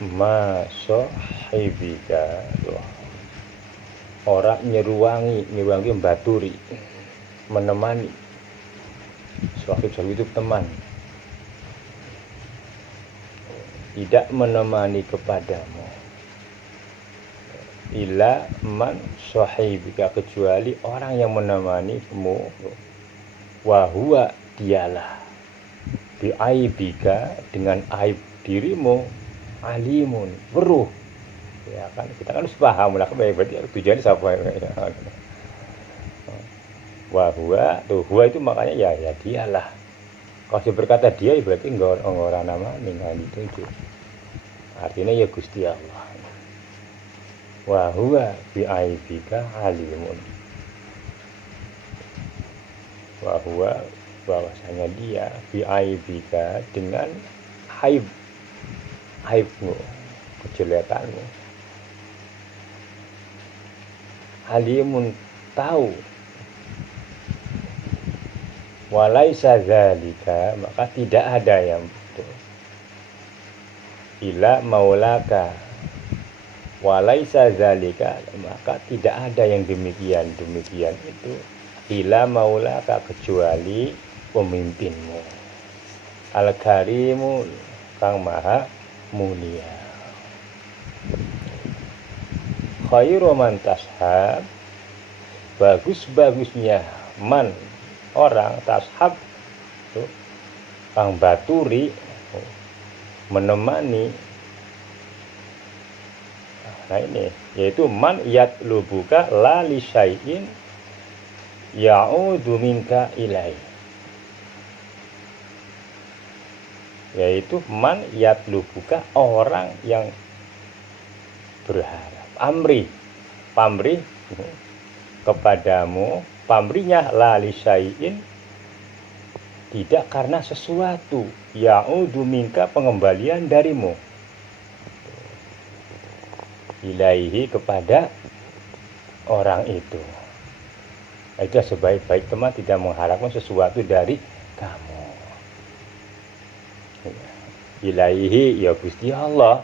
ma sahibika, ora nyeruwangi mbaturi, menemani. Sahib itu teman, tidak menemani kepadamu illa man sahibika, kecuali orang yang menemanimu wahua dialah biaibika, dengan aib dirimu alimun, weruh. Ya kan, kita kan harus paham lah, berarti tujuannya siapa ya. Wahua tuh, huwa itu makanya ya dialah. Kalau dia berkata dia, berarti enggak orang nama dengan itu. Artinya ya Gusti Allah. Wa huwa bi'aibika alimun. Wa huwa, bahwasanya dia bi'aibika, dengan aibmu, kejelekanmu. Alimun, tahu. Walaisa dzalika, maka tidak ada yang betul. Ila maulaka, walaisa dzalika, maka tidak ada yang demikian itu. Ila maulaka, kecuali pemimpinmu, al-karimu, kang maha mulia. Khairu man tashab, bagus-bagusnya man, orang, tashab tuh, kang baturi, menemani. Nah ini, yaitu man yatlubuka la li syai'in ya'udu minka ilai, yaitu man yatlubuka, orang yang berharap, pamrih kepadamu, pamrihnya la li syai'in, tidak karena sesuatu, ya'udu minka, pengembalian darimu, ilaihi, kepada orang itu. Itu sebaik-baik teman tidak mengharapkan sesuatu dari kamu. Ilaihi ya Gusti Allah.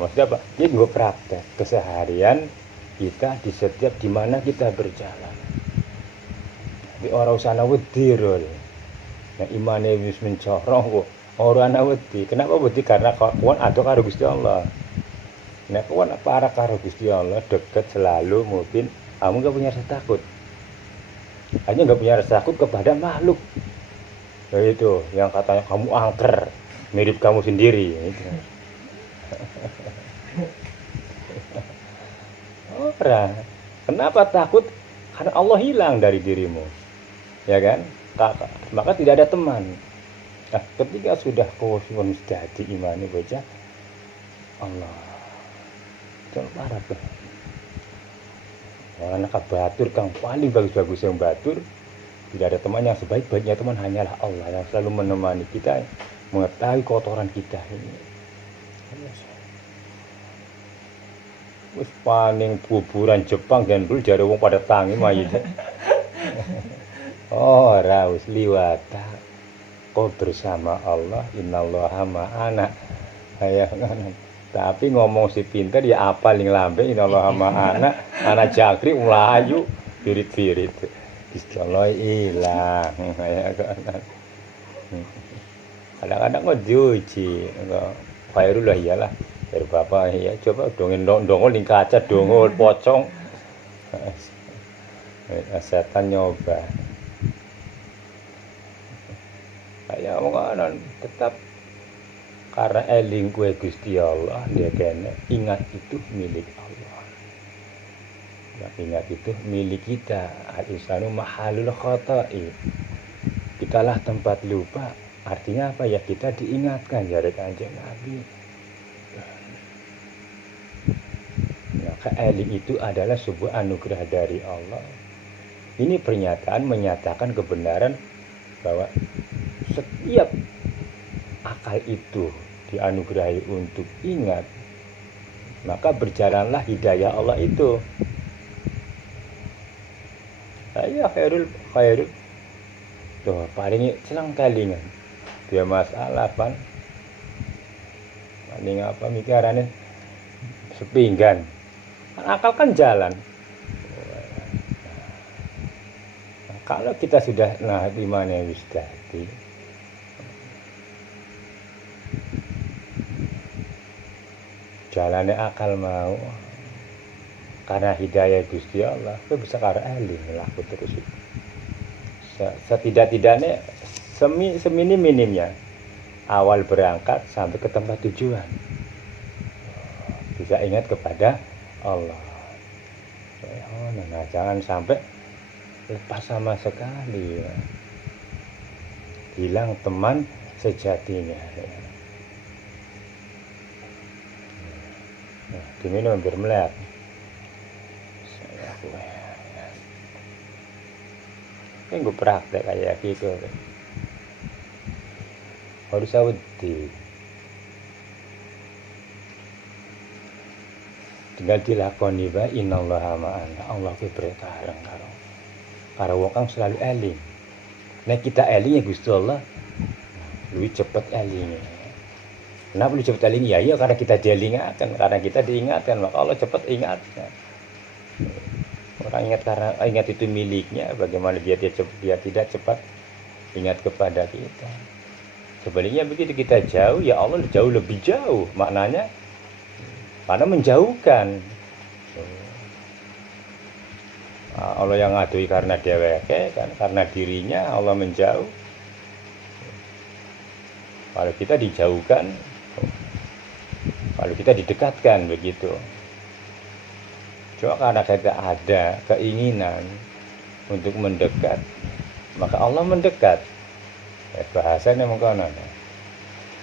Maksudnya apa? Ini gue praktek keseharian kita di setiap dimana kita berjalan. Di orang usana wedi lho. Nah imane wis mencorong kok. Ora ana wedi. Kenapa wedi? Karena kawan ada karo Gusti Allah. Nek kawan para karo Gusti Allah dekat selalu, mungkin kamu enggak punya rasa takut. Hanya enggak punya rasa takut kepada makhluk. Nah, itu yang katanya kamu angker, mirip kamu sendiri itu. Ora. Kenapa takut? Karena Allah hilang dari dirimu. Ya kan? Maka tidak ada teman. Nah, ketika sudah kau jadi imani baca Allah, jangan parah tuh. Anak batur kang paling bagus-bagus yang batur, tidak ada teman yang sebaik-baiknya teman hanyalah Allah yang selalu menemani kita, mengetahui kotoran kita ini. Wis paling kuburan Jepang dan dulu jare wong pada tangi mayit. Ora wis liwata. Kau bersama Allah, innallaha ma'ana. Tapi ngomong si pinter ya apa ling lambe innallaha ma'ana, anak jangkrik melayu pirit-pirit. Istilah hilang. Kadang-kadang ngejuji, Khairul lah iyalah. Dari bapak ya coba dongeng ning kaca dongol pocong. Setan nyoba. Kayak ngono tetap karena eling kue Gusti Allah, dia kena ingat itu milik Allah. Ya, ingat itu milik kita. Al-insanu mahalul khata'i. Kitalah tempat lupa. Artinya apa ya? Kita diingatkan dari Kanjeng Nabi. Maka eling itu adalah sebuah anugerah dari Allah. Ini pernyataan menyatakan kebenaran bahwa setiap akal itu dianugerahi untuk ingat, maka berjalanlah hidayah Allah itu. Saya khairul tuh paling senang kalingan dia masalah pan Ini apa mikirannya sepinggan. Akal kan jalan. Nah, kalau kita sudah imannya wis dadi, jalannya akal mau karena hidayah Gusti Allah, itu bisa karo eling laku terus itu. Setidak-tidaknya seminim-minimnya awal berangkat sampai ke tempat tujuan bisa ingat kepada Allah. Nah, jangan sampai lepas sama sekali ya. Hilang teman sejatinya ya. Nah, diminum biar melihat ini gue praktek kayak gitu harus wedi tinggal dilakoni wae innallaha ma'ana Allah ku berkareng karo wong kang selalu eling nek kita eling ya Gusti Allah luwih cepet elingnya. Kenapa lu cepet eling? Ya karena kita diingatkan, karena kita diingatkan maka Allah cepet ingatkan. Orang ingat karena ingat itu miliknya, bagaimana dia tidak cepat ingat kepada kita. Sebaliknya begitu kita jauh, ya Allah jauh lebih jauh. Maknanya karena menjauhkan. Allah yang ngadui karena dheweke kan, karena dirinya Allah menjauh. Kalau kita dijauhkan, kalau kita didekatkan begitu. Cuma karena kita ada keinginan untuk mendekat, maka Allah mendekat. Bahasanya mengkonon.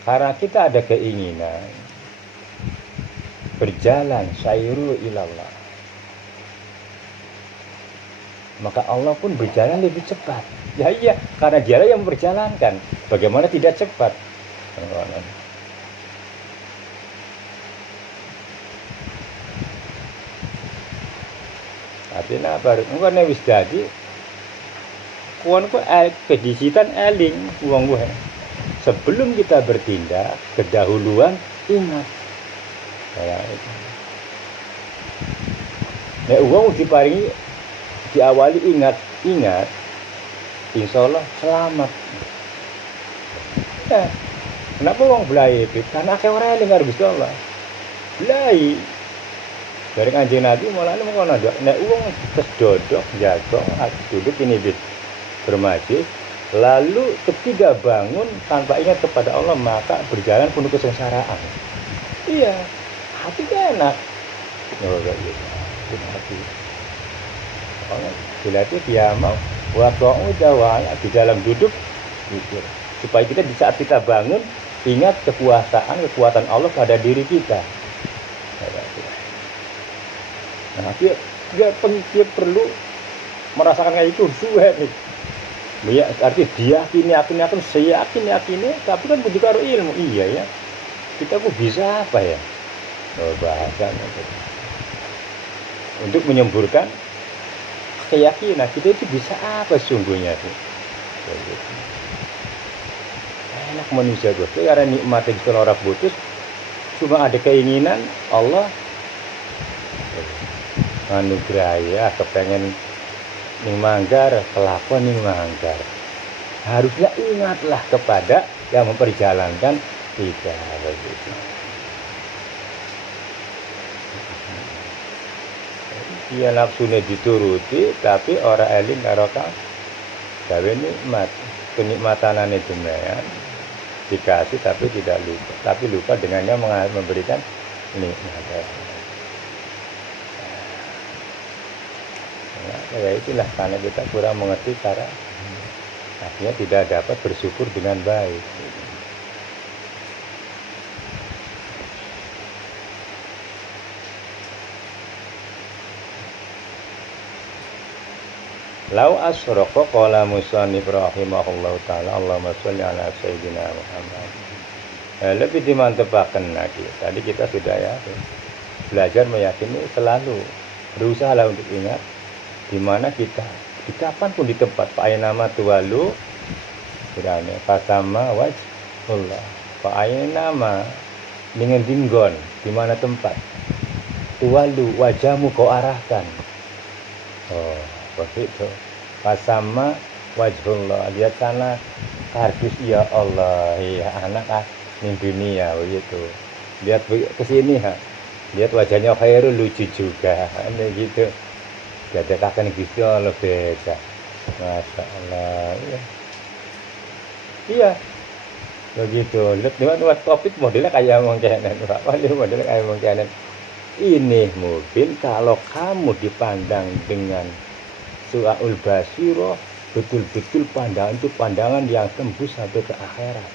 Karena kita ada keinginan berjalan sayru ilallah, maka Allah pun berjalan lebih cepat. Ya iya, karena dialah yang memperjalankan. Bagaimana tidak cepat? Artinya apa? Engko nek wis dadi kuwi ku kedisitan eling wong kuwi. Sebelum kita bertindak, kedahuluan ingat. Kayak itu. Nek wong diparingi diawali ingat, insyaallah selamat. Ya. Kenapa wong belai itu? Karena akeh ora eling karo Gusti Allah. Belai. Dari Kanjeng Nabi mulane mengkono nek wong kesdodok jago duduk ini bermajlis lalu ketika bangun tanpa ingat kepada Allah maka berjalan penuh kesengsaraan. Iya, hati enak. Oh gitu. Hati. Berarti dia mau waduh jawab di dalam duduk mikir supaya kita di saat kita bangun ingat kekuatan Allah pada diri kita. Nah, dia perlu merasakan kayak itu suwe nih. Ya, artinya dia yakin, saya yakin, tapi kan butuh karo ilmu. Iya ya. Kita kok bisa apa ya? Bahasanya untuk menyemburkan keyakinan kita itu bisa apa sungguhnya tuh. Enak manusia gue, karena nikmatnya di orang putus, cuma ada keinginan Allah anugerah ya kepengen ning manggar kelakon ning manggar harusnya ingatlah kepada yang memperjalankan kita begitu. Dia nafsunya dituruti tapi orang eling karo gawe nikmat kenikmatan itu ya dikasih tapi tidak lupa tapi lupa dengannya memberikan nikmat. Ya itulah karena kita kurang mengerti cara akhirnya tidak dapat bersyukur dengan baik. Lau asroqa qala musannif rahimahullahu taala Allahumma sholli ala sayyidina Muhammad. Lebih dimantepaken lagi. Tadi kita sudah ya belajar meyakini selalu berusaha untuk ingat di mana kita di kapanpun di tempat Pak Ainama tuwalu berani pasama wajhullah Pak Ainama dengan dinggon di mana tempat tuwalu wajahmu kau arahkan. Oh begitu. Fasama wajhullah, lihat sana kardus ya Allah ya anak di dunia begitu. Lihat ke sini ha. Lihat wajahnya Khairul lucu juga. Ini gitu. Dadekaken Gusti Allah beda. Masya Allah. Iya. Iya. Begitu. Lihat topik modelnya kayak mengkenen. Pak modelnya kayak mengkenen. Ini mobil kalau kamu dipandang dengan su'aul basiro, betul-betul pandangan itu pandangan yang tembus sampai ke akhirat.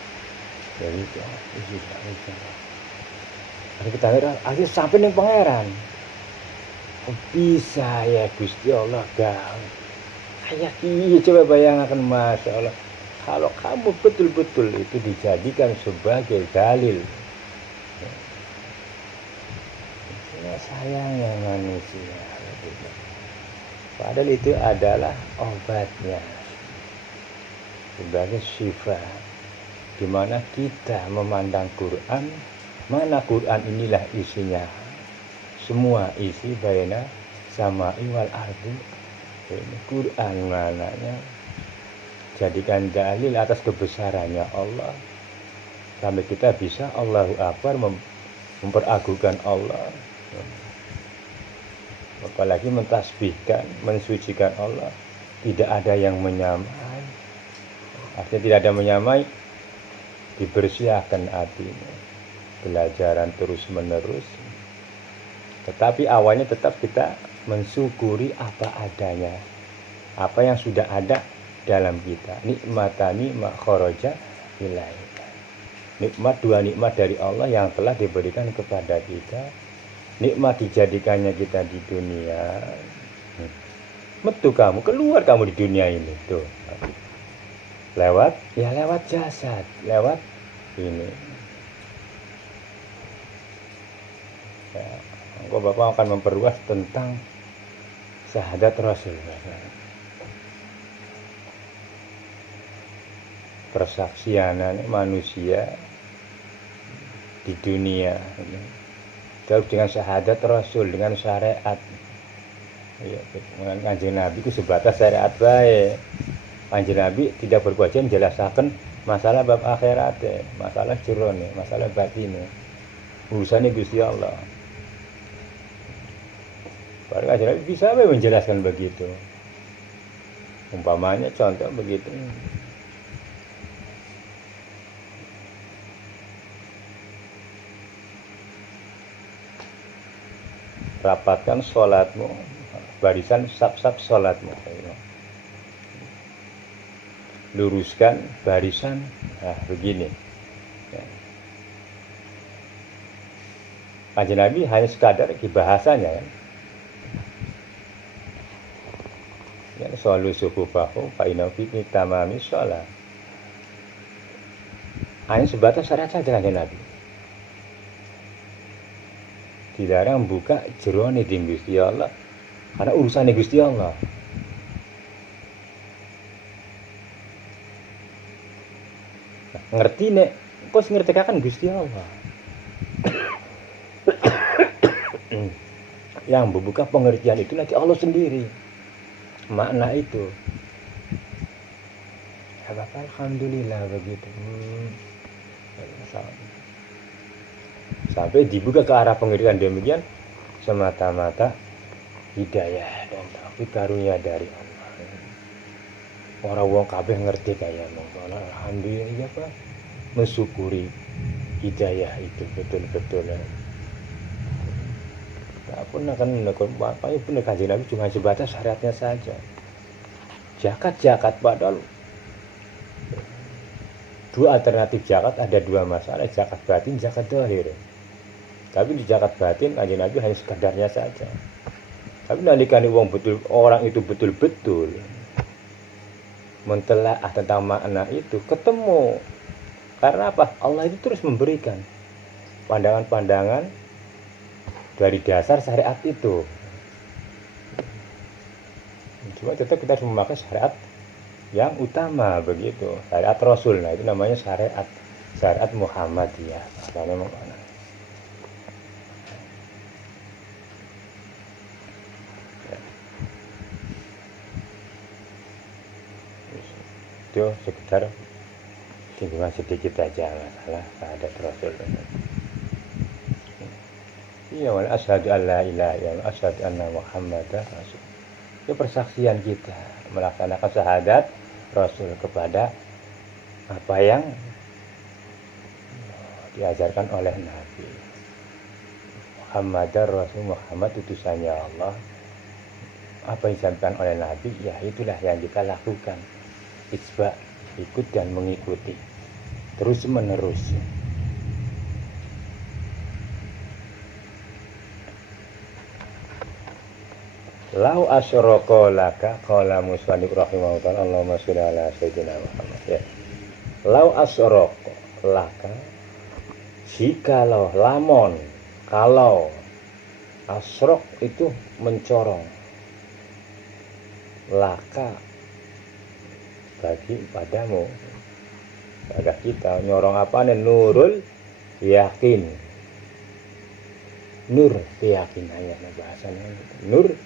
Jadi itu ada kita akhirnya sampai ning pangeran. Bisa ya Gusti Allah gawe. Kayak iki coba bayangkan Masya Allah. Kalau kamu betul-betul itu dijadikan sebagai dalil. Ya sayangnya manusia. Padahal itu adalah obatnya. Sebagai syifa. Di mana kita memandang Quran, mana Quran inilah isinya. Semua isi baina sama'i wal ardi. Ini Quran mananya. Jadikan dalil atas kebesarannya Allah. Sampai kita bisa Allahu Akbar memperagungkan Allah. Apalagi mentasbihkan, mensucikan Allah. Tidak ada yang menyamai. Artinya tidak ada menyamai. Dibersihkan hatinya. Pelajaran terus menerus. Tetapi awalnya tetap kita mensyukuri apa adanya. Apa yang sudah ada dalam kita. Nikmatani ma kharaja ilaih. Nikmat, dua nikmat dari Allah yang telah diberikan kepada kita. Nikmat dijadikannya kita di dunia. Metu kamu, keluar kamu di dunia ini. Tuh. Lewat jasad. Lewat ini. Ya. Engkau Bapak akan memperluas tentang syahadat Rasul. Persaksian manusia di dunia. Jauh dengan syahadat Rasul, dengan syariat. Ya, dengan Kanjeng Nabi itu sebatas syariat baik. Kanjeng Nabi tidak berkewajiban menjelaskan masalah bab akhirat, masalah jerone, masalah batin. Urusannya Gusti Allah. Para Kanjeng Nabi bisa menjelaskan begitu. Umpamanya contoh begitu. Rapatkan sholatmu, barisan sab-sab sholatmu. Luruskan barisan, nah begini. Kanjeng Nabi hanya sekadar di bahasanya kan. Ya, solu sukufahu fa'inau fi tamami sholat. Hanya sebatas syarat saja Kanjeng Nabi. Dilarang buka jerone di Gusti Allah karena urusannya Gusti Allah. Nah, ngerti nek kok ngertekaken Gusti Allah. Yang membuka pengertian itu nanti Allah sendiri. Makna itu. Ya Bapak, alhamdulillah begitu. Sampai dibuka ke arah pengertian demikian semata-mata hidayah dan taufik karunia dari Allah. Orang wong kabeh ngerti kaya mongkon. Alhamdulillah Pak. Mensyukuri hidayah itu betul-betul. Apapun akan melakukan apa pun Kanjeng Nabi cuma sebatas syariatnya saja. Zakat padahal dua alternatif zakat, ada dua masalah, zakat batin, zakat zahir. Tapi di zakat batin Kanjeng Nabi hanya sekadarnya saja. Tapi nalikane orang itu betul-betul mentelaah tentang makna itu ketemu. Karena apa? Allah itu terus memberikan pandangan-pandangan dari dasar syariat itu. Cuma tetap kita harus memakai syariat yang utama begitu, syariat Rasul. Nah itu namanya syariat Muhammadiyah. Karena itu sekedar singgungan sedikit aja masalah syahadat Rasul. Iya, wal asyhadu alla ilaha illallah asyhadu anna Muhammadar Rasul. Itu persaksian kita melaksanakan syahadat Rasul kepada apa yang diajarkan oleh Nabi. Muhammadar Rasul, Muhammad utusannya Allah. Apa yang disampaikan oleh Nabi, ya itulah yang kita lakukan. Isba, ikut dan mengikuti terus menerus. Lau asyraka laka qala musannif rahimahullah Allahumma sholli ala sayyidina Muhammad ya. Lau asyraka laka, jikalau, lamon, kalau asrok itu mencorong, laka bagi padamu, pada kita nyorong apa nih? Nurul yakin, nur keyakinannya, bahasanya nur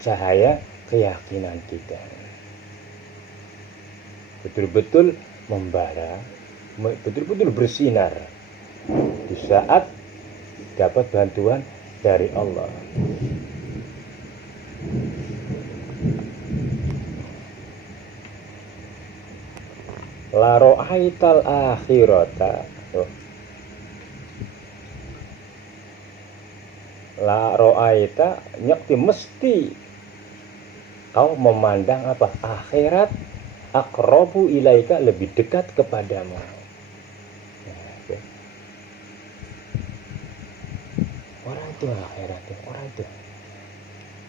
cahaya keyakinan kita, betul-betul membara, betul-betul bersinar di saat dapat bantuan dari Allah. La ra'aital akhirata, la ra'aita nyakti mesti kau memandang apa? Akhirat aqrabu ilaika, lebih dekat kepadamu. Orang itu akhirat, orang itu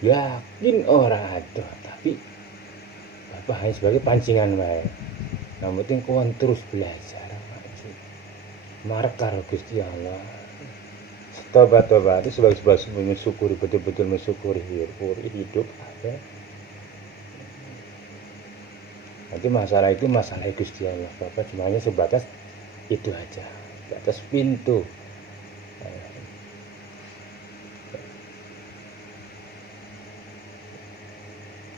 yakin orang itu, tapi apa hanya sebagai pancingan baik. Yang penting kau terus belajar ngaji, markar Gusti Allah. Tobat-tobat itu sebagai sebuah mensyukuri, betul-betul mensyukuri hidup ada. Nanti masalah itu masalah Gusti Allah. Bapak cuma hanya sebatas itu aja, sebatas pintu.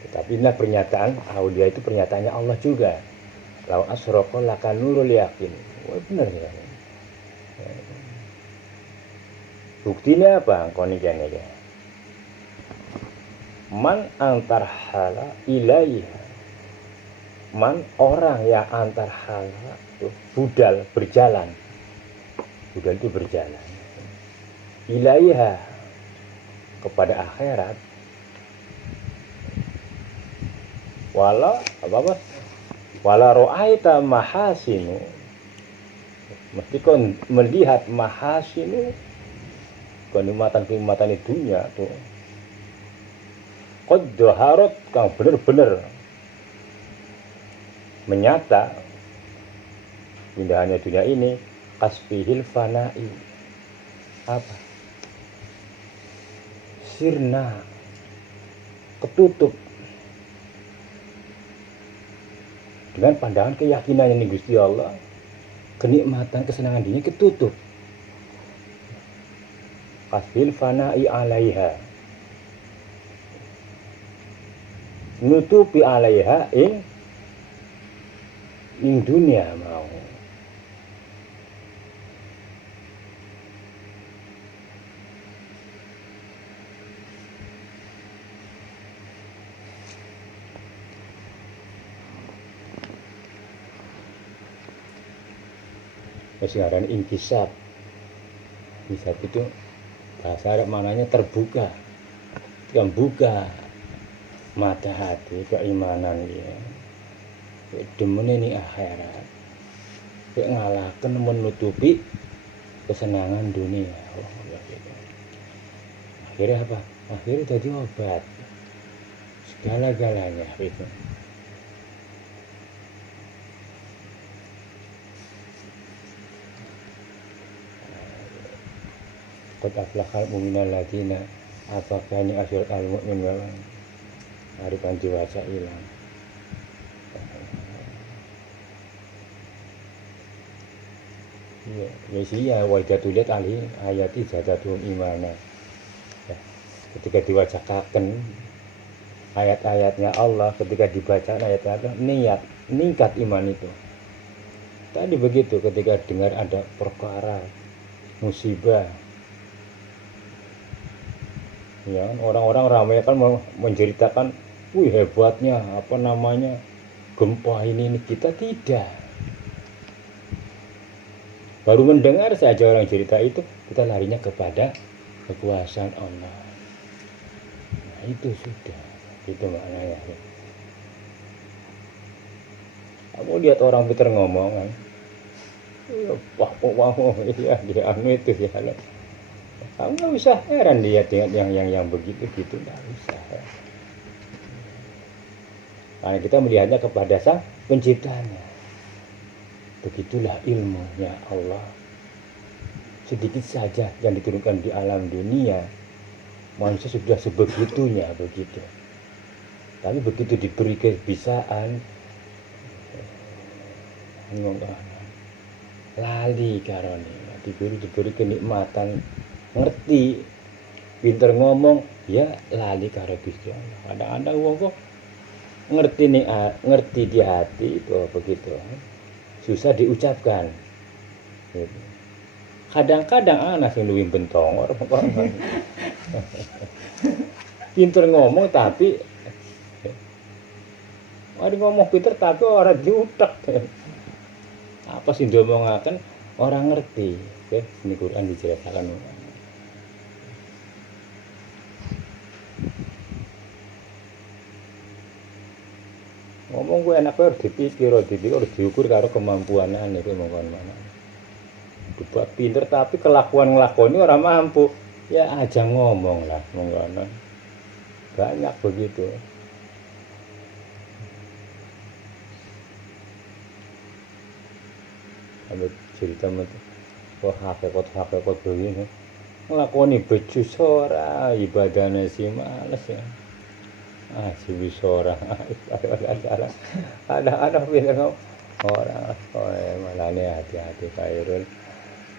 Tapi inilah pernyataan aulia, itu pernyataannya Allah juga. Lau asyraka laka nurul yakin. Wah, benar ya. Buktinya apa? Engkau nih ya. Man antar hala ilaiha. Man, orang yang antar hala, budal, berjalan. Budal itu berjalan. Ilaiha, kepada akhirat. Wala ro'aita mahasinu, mesti kau melihat mahasinu, kenikmatan-kenikmatan di dunia tuh, qad dhaharat, kang bener-bener menyata indahannya dunia ini, kasfihil fana'i, apa? Sirna, ketutup dengan pandangan keyakinan ini Gusti Allah, kenikmatan kesenangan dunia ketutup. Kasfil fana'i alaiha, nutupi alaiha ing dunia mau. Sekarang inkisab. Inkisab itu bahasa Arab maknanya terbuka, yang buka mata hati keimanan ya. Demen ini akhirat, ngalahkan menutupi kesenangan dunia. Akhirnya apa? Akhirnya jadi obat segala-galanya itu. Qad aflahal mu'minal ladina apakah ini asyur al-mu'min wal haripan diwaca hilang. Ya wajatuliat alih ayati jadatum imana ya, ketika diwacakan ayat-ayatnya Allah, ketika dibaca ayat-ayatnya niat meningkat iman itu. Tadi begitu, ketika dengar ada perkara musibah, ya orang-orang ramai kan menceritakan, wih hebatnya apa namanya gempa ini kita tidak. Baru mendengar saja orang cerita itu, kita larinya kepada kekuasaan Allah. Nah, itu sudah, itu maknanya. Kamu lihat orang pintar ngomong kan, wah, iya dia anu itu ya. Kamu nggak usah heran lihat yang begitu gitu, nggak usah. Karena kita melihatnya kepada Sang Penciptanya. Begitulah ilmunya Allah. Sedikit saja yang diturunkan di alam dunia, manusia sudah sebegitunya begitu. Tapi begitu diberi kebisaan, lali karone, diberi kenikmatan, ngerti, pinter ngomong, ya lali karo Gusti Allah. Kadang-kadang wong kok ngerti di hati itu begitu, susah diucapkan. Gitu. Kadang-kadang anak yang luwih bentong orang pinter ngomong tapi ada ngomong pinter tapi orang diutak. Apa sih diomongaken orang ngerti. Oke, ini Quran dijelaskan. Ngomong gue enak harus dipikir, diukur karo kemampuanan itu mongkon mana. Buat pinter tapi kelakuan ngelakoni orang mampu, ya aja ngomong lah mongkon. Banyak begitu. Ada cerita wah hakikat begini ngelakoni becus ora ibadahnya si males ya. Si bisora ada bilang orang malahnya hati-hati Khairul.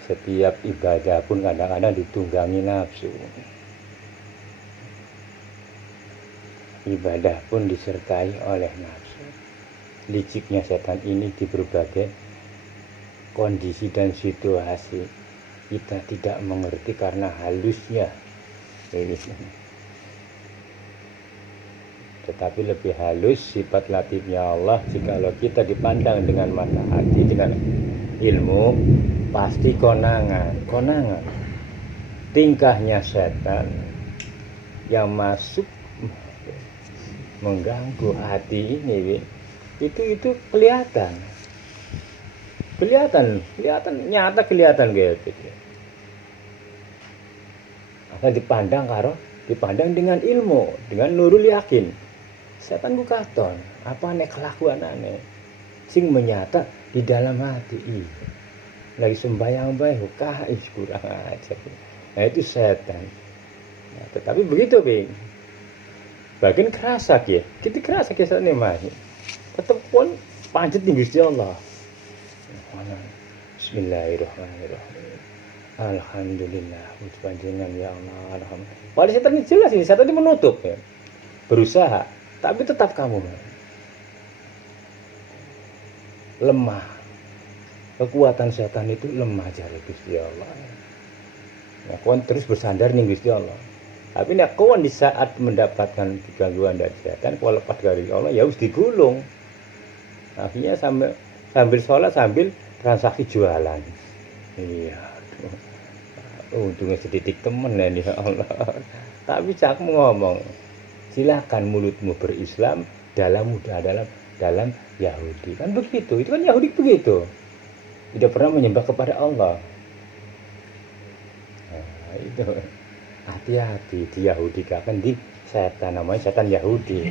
Setiap ibadah pun kadang-kadang ditunggangi nafsu. Ibadah pun disertai oleh nafsu. Liciknya setan ini di berbagai kondisi dan situasi kita tidak mengerti karena halusnya ini. Tetapi lebih halus sifat latifnya Allah jikalau kita dipandang dengan mata hati, dengan ilmu, pasti konangan tingkahnya setan yang masuk mengganggu hati ini itu kelihatan nyata kelihatan gitu. Akan dipandang dengan ilmu, dengan nurul yakin. Setan ku katon, apa nek kelakuan aneh sing menyata di dalam hati. Lagi sembahyang bae kais kurang ajar. Nah itu setan. Nah, tetapi begitu Bing. Bagian kerasa ya. Kita kerasa kisahnya mah. Tetep pun pancet di Gusti Allah. Bismillahirrahmanirrahim. Alhamdulillah, panjenengan ya Allah, alhamdulillah. Padahal setan ini jelas ini, setan ini menutup ya. Berusaha, tapi tetap kamu lemah. Kekuatan setan itu lemah jare Gusti Allah. Nah, kau terus bersandar nih Gusti Allah. Tapi nek kau di saat mendapatkan gangguan dari setan, kau lepas dari Allah, ya harus digulung. Akhirnya sambil sholat sambil transaksi jualan. Iya. Untungnya sedikit temen ya Allah. Tapi cak ngomong, silakan mulutmu berislam, dalam Yahudi. Kan begitu. Itu kan Yahudi begitu. Tidak pernah menyembah kepada Allah. Nah, itu hati-hati di Yahudi kan di setan, namanya setan Yahudi.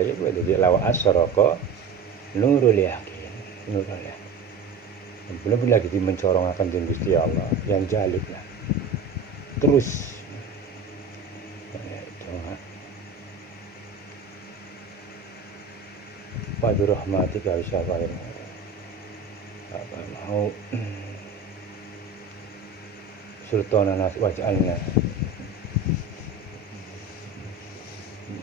Jadi lawa asroko nurul yakin, belum lagi dimencorongkan dengan Gusti Allah yang jalib lah. Terus Wabi rahmatika isyafair. apa mau sultanan waj'alna.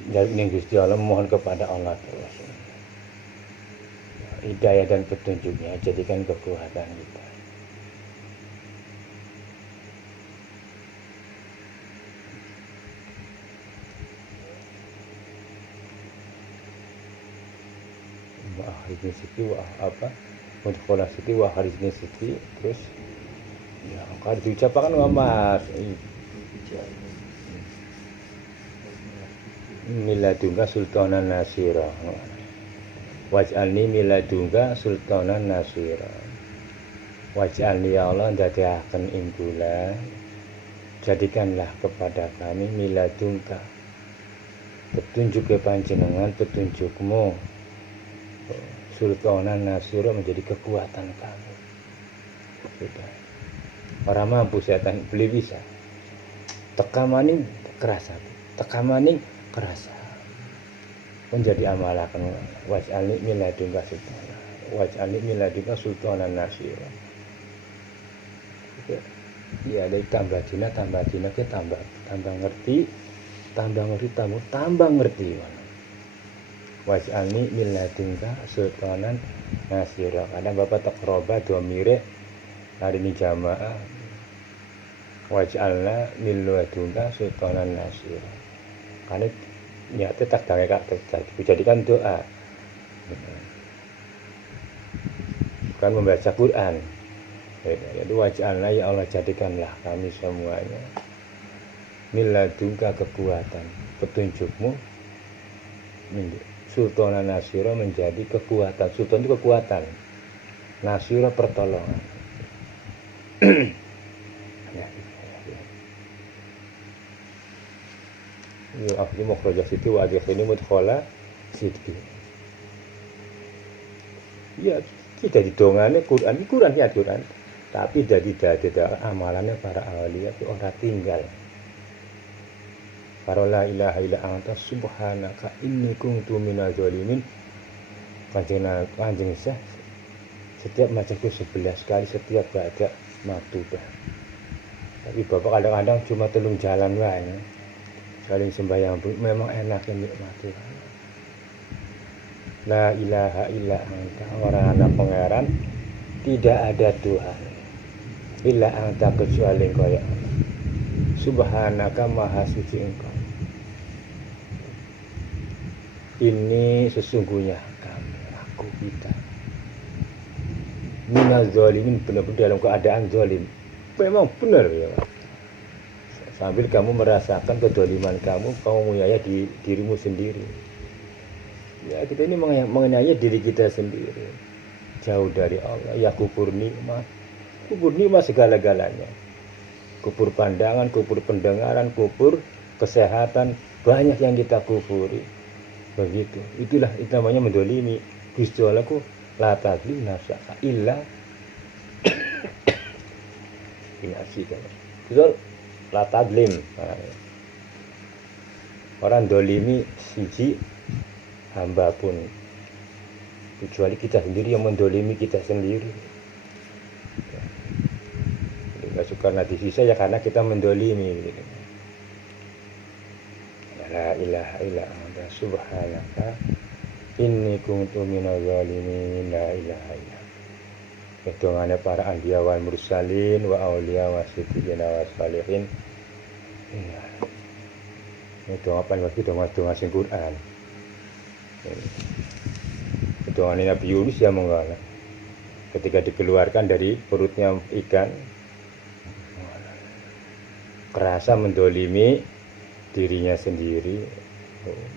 Jadi ini Gusti Allah mohon kepada Allah terus hidayah dan petunjuknya, jadikan kekuatan kita. Wahidni siti mudkhola siti wahidni siti, terus ya kalau diucapkan mas miladunga sultanan nasira, waj'alni miladunga sultanan nasira, waj'alni ya Allah dadiaken ing kula, jadikanlah kepada kami miladunka petunjuk panjenengan, petunjukmu sultanan nasira, menjadi kekuatan kami. Sudah. Orang mampu setan beli bisa tekamaning kerasa, tekamaning kerasa menjadi amalakan. Waj'alni miladunka sultanan, waj'alni miladunka sultanan nasira. Ya dari tambah dina ke tambah ngerti, tambah ngerti. Waj'alni miladunka sultanan nasira. Kadang Bapak takroba domire hari ini jamaah, waj'alna miladunka sultanan nasira. Karena niatnya tak dangek dijadikan doa, bukan membaca Quran. Jadi waj'alna ya Allah jadikanlah kami semuanya miladunka kekuatan petunjukmu, sultanan nasira menjadi kekuatan. Sultan itu kekuatan, nasira pertolongan. Ya akhli mukhraja siti wa adkhilni mudkhala sidqi. Ya tidak didongane Quran ya Quran, tapi dadi amalannya para awliya itu ora tinggal. Para la ilaha illa anta subhanaka inni kuntu minadz zalimin. Kanjeng Syekh setiap maca itu 11 kali setiap baca maktubah. Tapi Bapak kadang-kadang cuma telung jalan wae. Saling sembahyang memang enak nikmati. La ilaha illa anta, orang anak pangeran, tidak ada Tuhan illa anta kecuali Engkau ya Allah. Subhanaka maha suci Engkau. Ini sesungguhnya aku kita minaz zalimin, benar-benar dalam keadaan zalim. Memang benar ya. Sambil kamu merasakan kedoliman kamu menganiaya dirimu sendiri. Ya kita ini menganiaya diri kita sendiri. Jauh dari Allah, ya kubur nikmat segala-galanya. Kubur pandangan, kubur pendengaran, kubur kesehatan, banyak yang kita kuburi. Begitu. Itulah itu namanya mendolimi. Gusti Allah ku la tadlim nafsaka illa binafsika. Betul? La tadlim. Orang dolimi siji hamba pun, kecuali kita sendiri yang mendolimi kita sendiri. Nggak suka nanti sisa ya karena kita mendolimi. La ilaha illa anta subhanaka inni kuntu minadz zalimin. La ilaha illa. Kedongane para anbiya wal mursalin wa auliya wa siddiqin wa sholihin. Iya. Itu apa lagi doa sing Quran. Doanya Nabi Yunus ya mengalah. Ketika dikeluarkan dari perutnya ikan, kerasa mendolimi dirinya sendiri,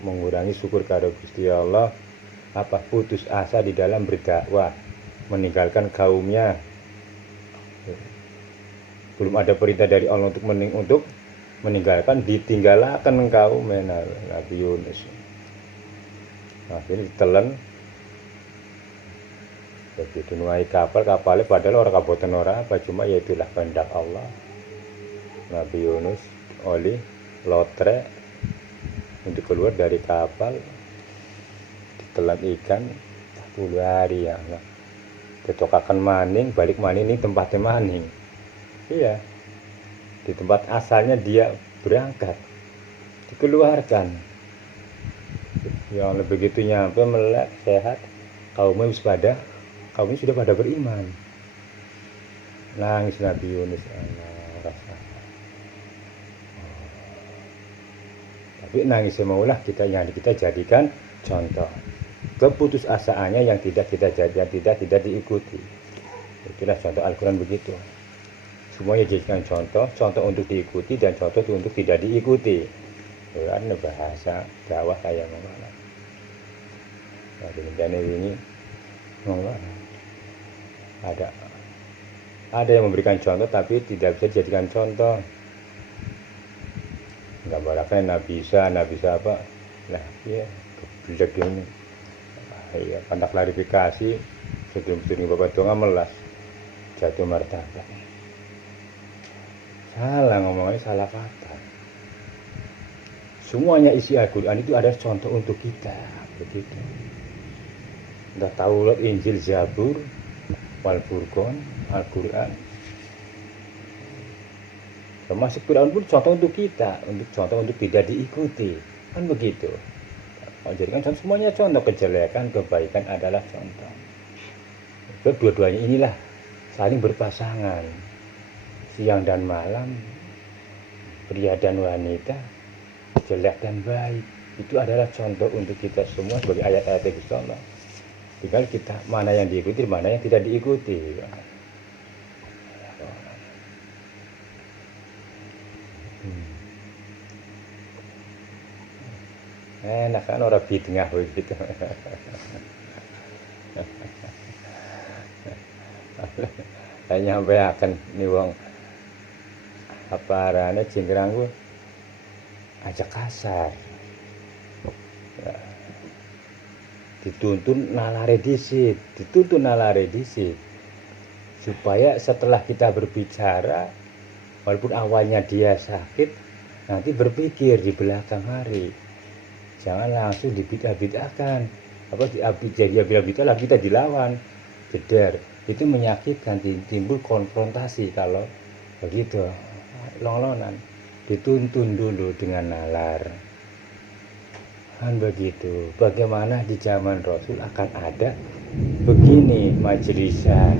mengurangi syukur kepada Gusti Allah, putus asa di dalam berdakwah, meninggalkan kaumnya. Belum ada perintah dari Allah untuk meninggalkan, ditinggalkan kaum Nabi Yunus. Akhirnya ditelan, begitu nuai kapalnya padahal orang kabupaten orang apa, cuma ya itulah kehendak Allah. Nabi Yunus oleh lotre untuk keluar dari kapal, ditelan ikan 10 hari ya Allah. ditokakan maning, balik maning ini tempatnya maning. Iya, di tempat asalnya dia berangkat, dikeluarkan. Yang begitu nyampe melek sehat, kaumnya sudah pada beriman. Nangis Nabi Yunus, rasa. Tapi nangisnya maulah kita jadikan contoh. Keputusasaannya yang tidak diikuti. Itulah contoh Al-Quran begitu. Semuanya dijadikan contoh untuk diikuti dan contoh untuk tidak diikuti. Karena bahasa dakwah kayak mana. Nah, demikian ini ada yang memberikan contoh tapi tidak bisa dijadikan contoh. Gambarkan Nabi Isa apa? Nah, iya, kebidak ini. Ya, pada klarifikasi sebelum Bapak Donga melas jatuh martabat. Salah ngomongnya, salah kata. Semuanya isi Al-Quran itu ada contoh untuk kita, begitu. Entah Taurat, Injil, Zabur, Wal Furqan, Al-Quran. Termasuk Quran pun contoh untuk kita, contoh untuk tidak diikuti, kan begitu. Jadi kan semuanya contoh, kejelekan, kebaikan adalah contoh. Kedua-duanya inilah saling berpasangan, siang dan malam, pria dan wanita, jelek dan baik. Itu adalah contoh untuk kita semua sebagai ayat-ayat Gusti. Tinggal kita mana yang diikuti, mana yang tidak diikuti. Enak kan orang di tengah begitu. Saya nyampe akan nih wong apa arane cingkrangku aja kasar. Ya. Dituntun nalare disit supaya setelah kita berbicara, walaupun awalnya dia sakit, nanti berpikir di belakang hari, jangan langsung dibidah-bidahkan, apa dia bilang bidah lah kita dilawan, jeder, itu menyakitkan, timbul konfrontasi. Kalau begitu long-longan, dituntun dulu dengan nalar. Kan begitu. Bagaimana di zaman Rasul akan ada begini majlisan?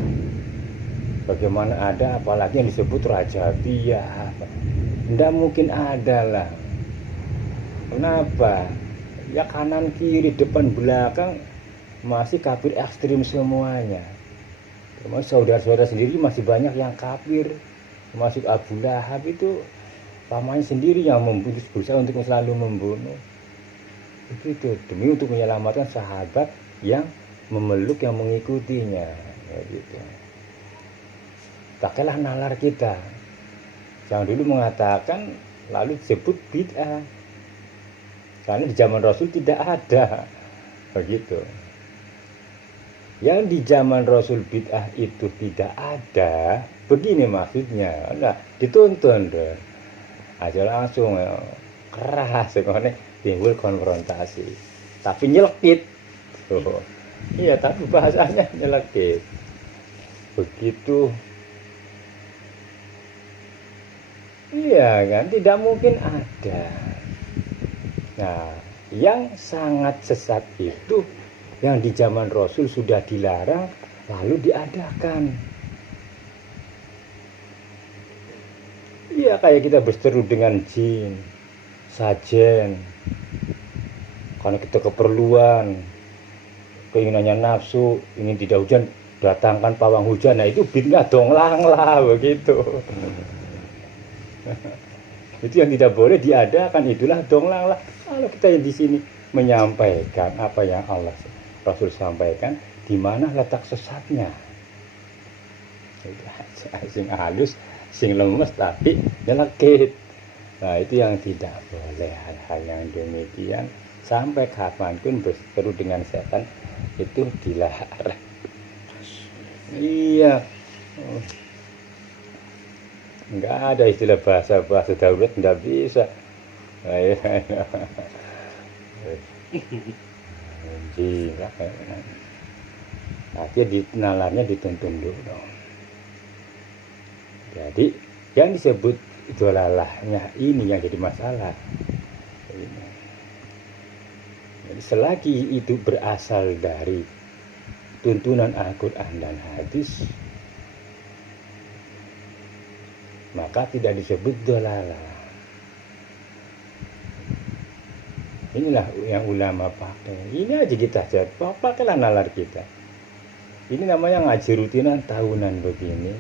Bagaimana ada apalagi yang disebut Raja Biyah? Tidak mungkin ada lah. Kenapa? Ya kanan kiri depan belakang masih kafir ekstrim semuanya. Termasuk saudara-saudara sendiri masih banyak yang kafir. Termasuk Abu Lahab itu pamannya sendiri yang berusaha untuk selalu membunuh. Begitu, demi untuk menyelamatkan sahabat yang memeluk, yang mengikutinya, gitu. Pakailah nalar kita. Jangan dulu mengatakan lalu disebut bid'ah. Karena di zaman Rasul tidak ada, begitu. Yang di zaman Rasul bid'ah itu tidak ada, begini maksudnya. Nah, dituntun deh. Aja langsung keras sebenarnya. Timbul konfrontasi, tapi nyelekit. Iya, tapi bahasanya nyelekit. Begitu. Iya kan, tidak mungkin ada. Nah, yang sangat sesat itu yang di zaman Rasul sudah dilarang lalu diadakan. Iya, kayak kita berseteru dengan jin, sajen, karena kita keperluan, keinginannya nafsu, ingin tidak hujan, datangkan pawang hujan. Nah itu bid'ah donglang lah begitu. Itu yang tidak boleh diadakan, itulah donglang lah. Kalau kita yang di sini menyampaikan apa yang Allah Rasul sampaikan, di mana letak sesatnya? Sing halus, sing lemes tapi nyelekit. Nah itu yang tidak boleh, hal-hal yang demikian sampai kapanpun berseteru dengan setan itu dilarang. Iya, nggak ada istilah bahasa darurat, nggak bisa. Anjing. Artinya nalarnya dituntun dulu. Jadi yang disebut dolalahnya ini yang jadi masalah. Jadi selagi itu berasal dari tuntunan Al-Quran dan hadis, maka tidak disebut dolalah. Inilah yang ulama pakai. Ini aja kita jawab, pakailah nalar kita. Ini namanya ngaji rutinan tahunan begini.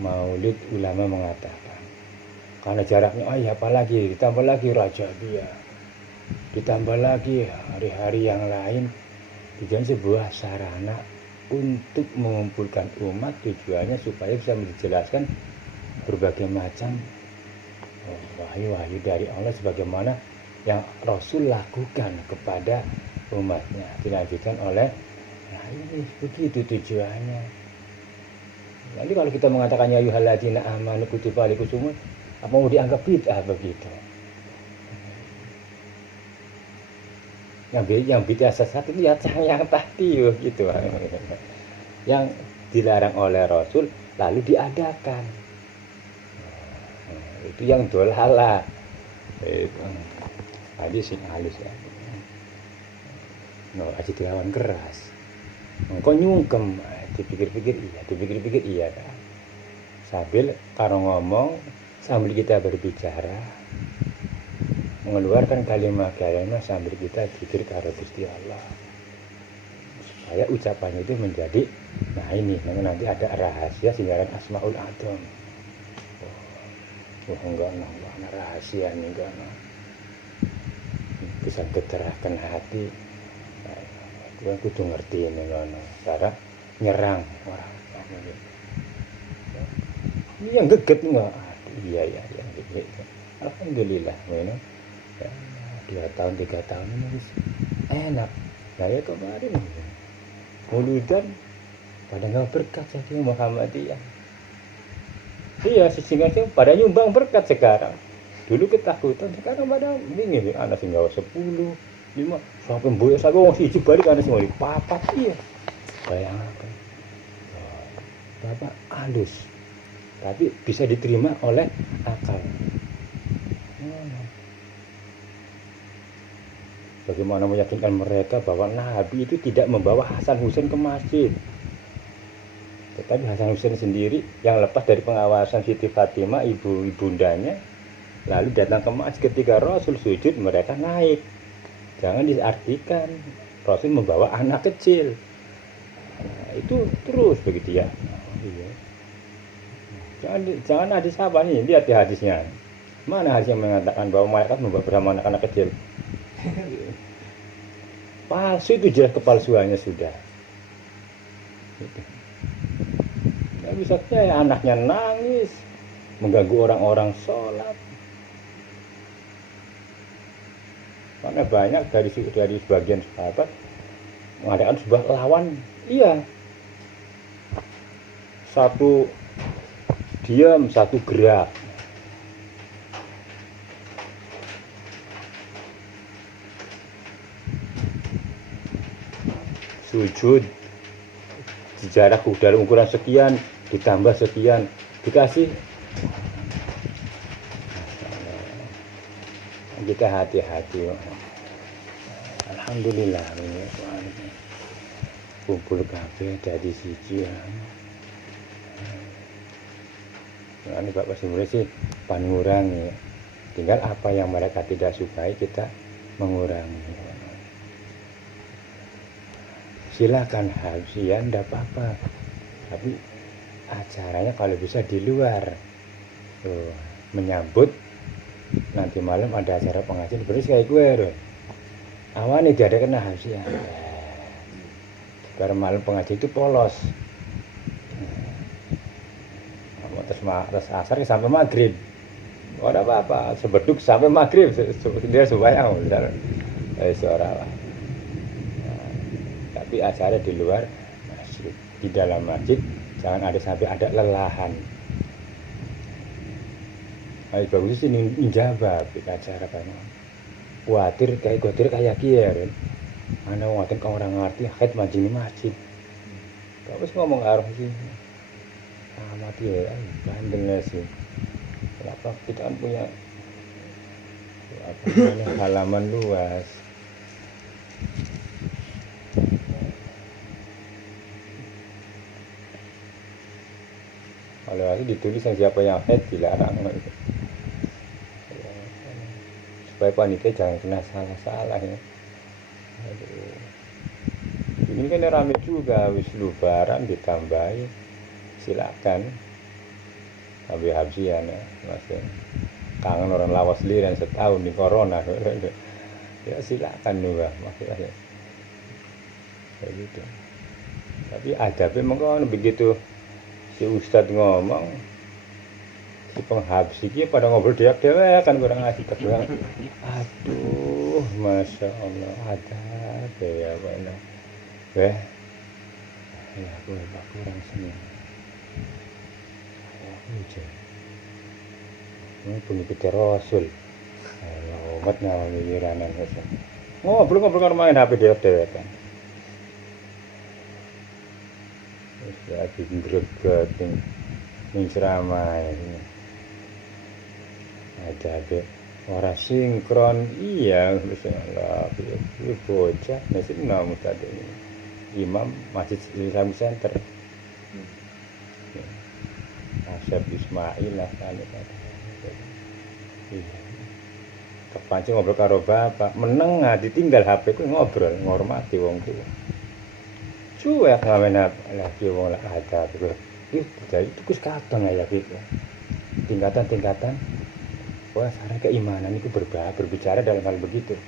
Maulid ulama mengatakan, karena jaraknya, apalagi ditambah lagi Rajabiyah, ditambah lagi hari-hari yang lain, tujuan sebuah sarana untuk mengumpulkan umat, tujuannya supaya bisa menjelaskan berbagai macam wahyu-wahyu dari Allah sebagaimana yang Rasul lakukan kepada umatnya, dilanjutkan oleh ini begitu tujuannya. Nanti kalau kita mengatakan ya ayyuhalladzina amanu kutiba alaikumus, apa mau dianggap bid'ah begitu? Yang bid'ah sesat itu ya yang tadi gitu. Yang dilarang oleh Rasul lalu diadakan. Itu yang dolalah. Hadis sing halus ya. Aja dilawan keras. Engko nyungkem, dipikir-pikir iya kan. Sambil karo ngomong, sambil kita berbicara, mengeluarkan kalimat-kalimat sambil kita zikir karo Gusti Allah. Supaya ucapannya itu menjadi, nanti ada rahasia singaran Asmaul Adzam. Enggak rahasia nih enggak. Bisa keterahkan hati. Gue kudu ngerti ini cara nyerang orang. Ini yang geget enggak? Iya yang geget. Alhamdulillah, ya, 2 tahun 3 tahun ini enak. Saya kemarin Mauludan pada nggak berkat saking Muhammadiyah. Iya, sesingkat pada nyumbang berkat sekarang. Dulu ketakutan, sekarang pada ini anak sing gawe 10, 5 sampai mboyo sak wong siji balik anak sing ngoli papat iya. Bayangkan. Bapak halus. Tapi bisa diterima oleh akal. Bagaimana meyakinkan mereka bahwa Nabi itu tidak membawa Hasan Husain ke masjid. Tetapi Hasan Husain sendiri yang lepas dari pengawasan Siti Fatimah, ibundanya, lalu datang ke masjid ketika Rasul sujud, mereka naik. Jangan diartikan Rasul membawa anak kecil. Itu terus begitu ya. Jangan hadis apa nih, lihat ya hadisnya. Mana hadis yang mengatakan bahwa malaikat membawa bersama anak-anak kecil? Palsu, itu jelas kepalsuannya sudah. Nggak bisa ya, anaknya nangis, mengganggu orang-orang sholat. Karena banyak dari sebagian sahabat mengadakan sebuah lawan, iya. Satu diam, satu gerak. Sujud di jarak dalam ukuran sekian ditambah sekian dikasih. Kita hati-hati. Alhamdulillah kumpul kabeh dari siji ya. Ini Bapak sebenarnya sih mengurangi. Tinggal apa yang mereka tidak sukai kita mengurangi. Silakan habsian, tidak apa-apa. Tapi acaranya kalau bisa di luar. Menyambut nanti malam ada acara pengajian beris kayak gue. Awan ini ada kena habsian. Karena malam pengajian itu polos. Terus asar sampai maghrib. Oh, ada apa-apa, sebeduk sampai maghrib dia sembahyang suara. Tapi acara di luar masjid, di dalam masjid jangan ada sampai ada lelahan. Bagus sih njabab acara kan. Kuatir kayak kier. Ana ngoten kok orang ngerti haid majini masjid. Wis ngomong karo iki. Mati ya, bandel sih. Kenapa kita kan punya apa namanya halaman luas. Kalau lagi ditulis yang siapa yang head dilarang gitu. Supaya panitia jangan kena salah-salah ya. Aduh. Ini kan rame juga wis lebaran ditambahi. Silakan. Habis-habisan ya, masih kangen orang lawas liran setahun di corona. Ya silakan juga maksudnya. Kayak gitu. Tapi adabnya memang begitu si Ustadz ngomong si penghabis ini pada ngobrol deak-deak kan kurang asik kedua. Aduh, masya Allah ada ya benar. Ya aku kurang senang. Ujar. Ini pengikut Rasul. Umat ngawami wiranan Rasul. Ngobrol-ngobrol kan main HP deak-deak kan. Ya greget ning ceramah ini. Ada ora sinkron iya Allah itu bocah masih nama tadi imam masjid Islam Center Asyaf Ismail lah kan iya kepancing ngobrol karo bapak meneng ditinggal HP ku ngobrol ngormati wong tuwa cuek ngamen lagi wong lah ada terus jadi itu kadang ya gitu tingkatan wah sekarang keimanan itu berbicara dalam hal begitu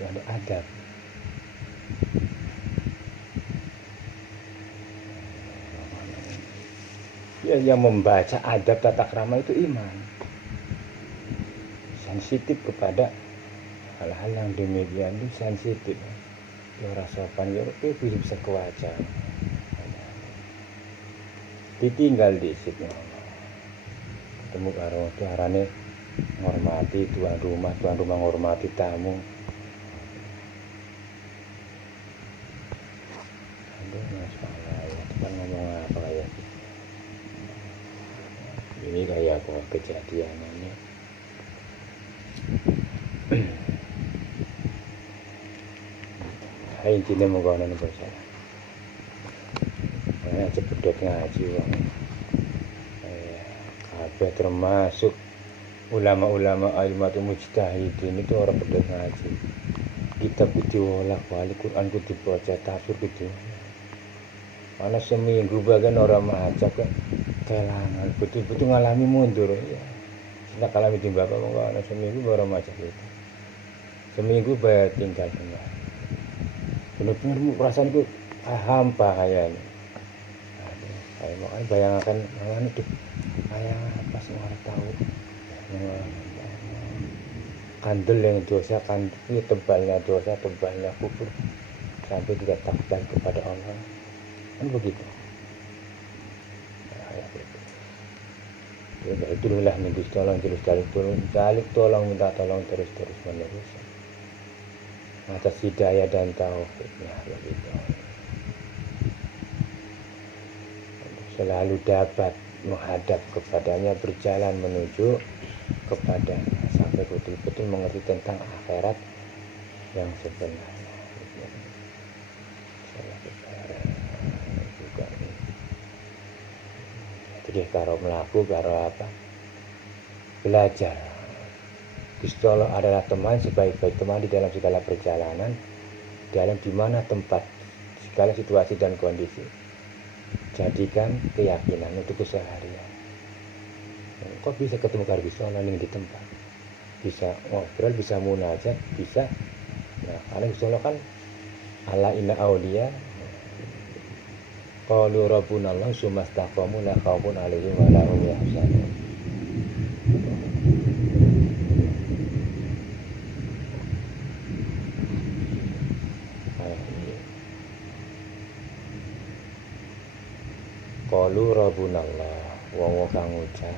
ada adab ya yang membaca adab tata krama itu iman sensitif kepada hal-hal yang demikian itu sensitif ya rasakan ya itu bisa kewajar ditinggal di situ ketemu karo arane ngormati tuan rumah ngormati tamu aduh masalah ya depan ngomong apa ya ini kayak kok kejadian ini hai intinya mau kawan bahasa cepet ngaji bang kabeh termasuk ulama-ulama ilmu mujtahidin itu orang pedot ngaji kitab diolak balik Quran ku dibaca tafsir gitu mana seminggu bagian orang maca kan kelangan betul-betul ngalami mundur ya sudah kalami di bapak mana seminggu baru maca gitu seminggu bayar tinggal tengah benar-benar perasaan itu hampa kayaknya saya mau bayangkan malah itu kayak apa sih orang tahu kandel yang dosa kan itu tebalnya dosa tebalnya kufur sampai tidak takut kepada Allah kan begitu ya itulah nih tolong terus tolong minta tolong terus menerus atas hidayah dan taufiknya begitu selalu dapat menghadap kepadanya berjalan menuju kepadanya sampai betul-betul mengerti tentang akhirat yang sebenarnya jadi karo melaku karo apa belajar Gusti Allah adalah teman sebaik-baik teman di dalam segala perjalanan dalam dimana tempat segala situasi dan kondisi jadikan keyakinan untuk keseharian. Kok bisa ketemu karo Gusti Allah ning di tempat? Bisa ngobrol, bisa munajat, bisa. Nah, karena Gusti Allah kan ala inna auliya qalu rabbuna Allah sumastaqamu la khaufun 'alaihim wa la hum yahzanun. Qalu rabbunallah wong kang ngucap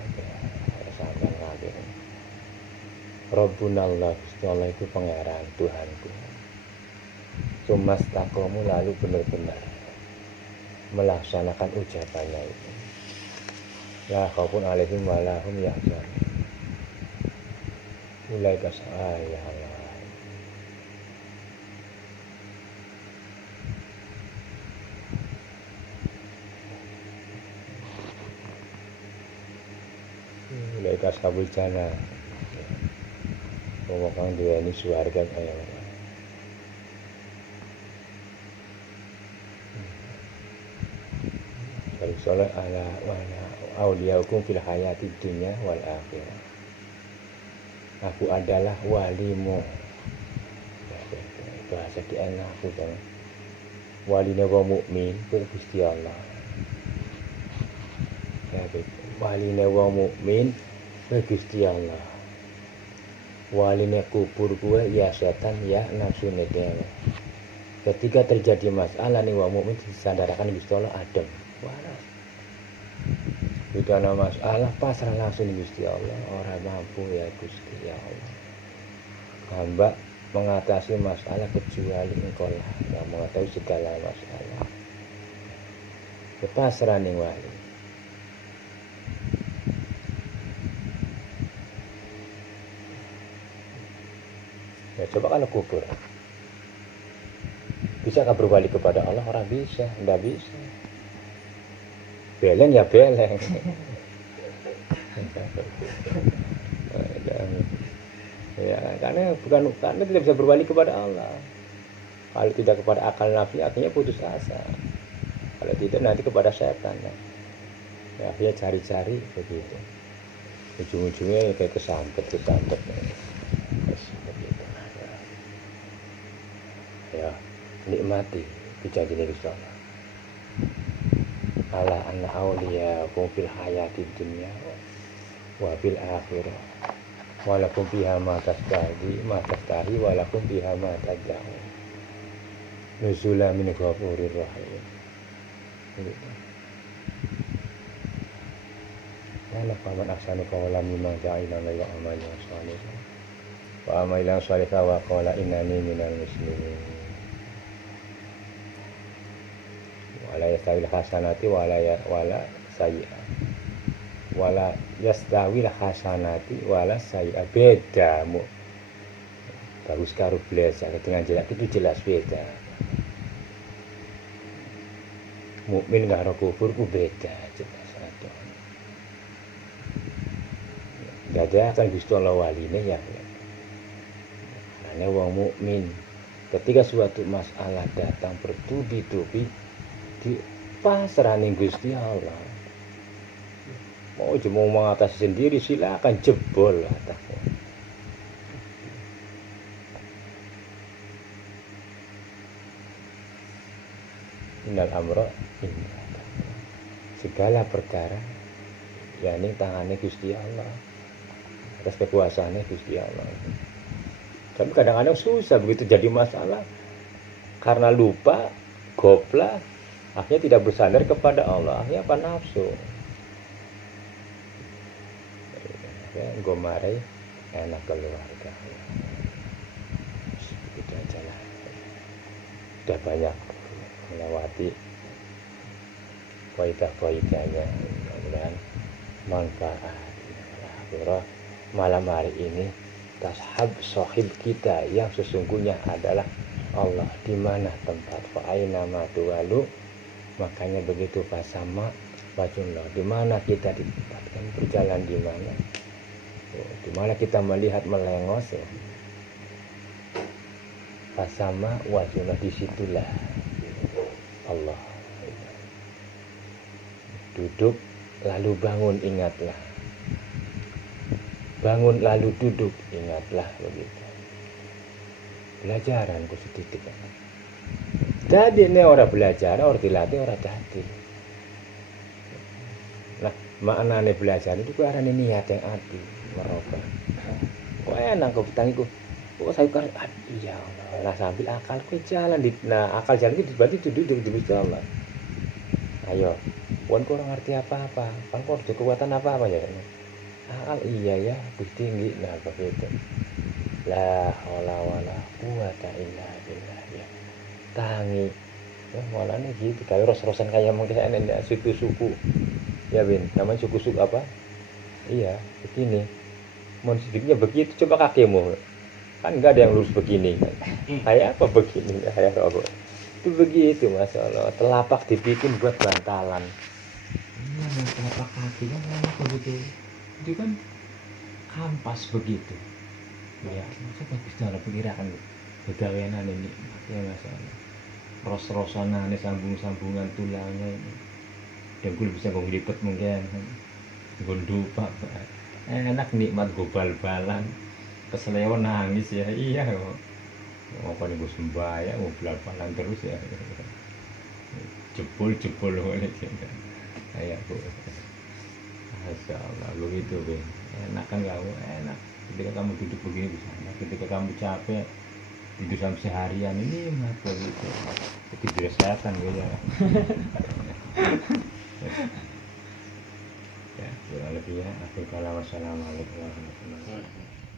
sampeyan kabeh rabbunallah Gusti Allah itu pangeran Tuhanku sumastaqamu lalu benar-benar melaksanakan ucapannya itu. La khaufun alaihim wa la hum yahzanun. Ulaika ya Allah. Ulaika ashabul jannah. Wong kang duweni swarga kaya ngono. Sallallahu ala wa auliyaukum fil hayati dunya wal akhirah. Aku adalah walimu. Bahasa di aku kan. Waline wong mukmin kuwi Gusti Allah. Waline wong mukmin kuwi Gusti Allah. Waline kubur kuwi ya setan ya nafsune dhewe. Ketika terjadi masalah nih wong mukmin disandarakan Gusti Allah adem. Waras. Itu ana masalah pasrah langsung Gusti Allah, ora mampu ya Gusti ya Allah. Hamba mengatasi masalah kecuali Engkau lah yang mengetahui segala masalah. Pasrah ning wali. Ya coba kalau kubur. Bisakah berwali kepada Allah? Orang bisa, enggak bisa. Beleng ya beleng. Ya, karena tidak bisa berwali kepada Allah. Kalau tidak kepada akal nafsi, akhirnya putus asa. Kalau tidak nanti kepada setan. Ya, akhirnya cari-cari begitu. Ujung-ujungnya kayak kesampet. Ya, nikmati janji dari Allah. Ala anna awliya fil hayati dunya wa fil akhirah. Walakum biha ma tastahi walakum biha ma tad'u. Nuzula min ghafurir rahim. Wala faman ahsanu qawlan mimman ja'ala ila amali salih. Wa amila salih wa qala innani minal muslimin. Wala yastawil hasanati wala sayyi'ah. Wala yastawil hasanati wala sayyi'ah. Beda bagus karo belajar dengan jelek itu jelas beda. Mukmin karo kufur ku beda jelas ada. Dada kan Gusti Allah waline ya. Karena wong mukmin ketika suatu masalah datang bertubi-tubi di pasrah ning Gusti Allah. Mau cuma mengatasi sendiri silakan jebol atasnya. Innal amra ini segala perkara yakni tangannya Gusti Allah, atas kekuasaannya Gusti Allah. Tapi kadang-kadang susah begitu jadi masalah karena lupa, goblok, akhirnya tidak bersandar kepada Allah, akhirnya apa nafsu. Ya, gue marai enak keluarga. Begitu aja lah. Sudah banyak melewati faidah-faidahnya, mudah-mudahan manfaat. Akhirnya malam hari ini tashab sohib kita yang sesungguhnya adalah Allah. Di mana tempat fa'aina ma tuwalu, makanya begitu fasama wajhullah. Di mana kita ditempatkan, berjalan di mana? Di mana kita melihat melengos ya. Fasama wajhullah, disitulah Allah. Duduk lalu bangun, ingatlah. Bangun lalu duduk, ingatlah begitu. Belajaran ku sedikit. Jadi ini orang belajar, orang dilatih, orang jadi. Nah, maknanya belajar itu arane niat yang ati, merubah. Kok enak kok tangiku. Kok saya kan iya Allah, sambil akalku jalan di akal jalan itu berarti duduk di Allah. Ayo, pun kurang ngerti apa-apa, kan kok ada kekuatan apa-apa ya. Akal iya ya, tinggi, nah begitu. La haula wala quwata illa billah ya. Tangi Ya malah nih gitu kayak ros-rosan kayak mungkin ada suku-suku ya Win namanya suku-suku apa iya begini mau sedikitnya begitu coba kakimu kan nggak ada yang lurus begini kan kayak apa begini kayak rokok itu begitu Masya Allah telapak dibikin buat bantalan iya nih telapak kaki kan enak begitu itu kan kampas begitu ya masa bagus dalam pikiran kegawean ini ya Masya Allah ros-rosanan sambung-sambungan tulangnya ini dan gue bisa gue ngelipet mungkin gue lupa enak nikmat gue bal-balan keselewon nangis ya iya oh kan gue sembahyang gue bal-balan terus ya jebol oleh kayak gue Masya Allah begitu Ben enak kan kamu enak ketika kamu duduk begini bisa enak ketika kamu capek tidur sampai seharian ini mah begitu tidur setan gue ya ya kurang lebih ya akhir kalam wassalamualaikum warahmatullahi wabarakatuh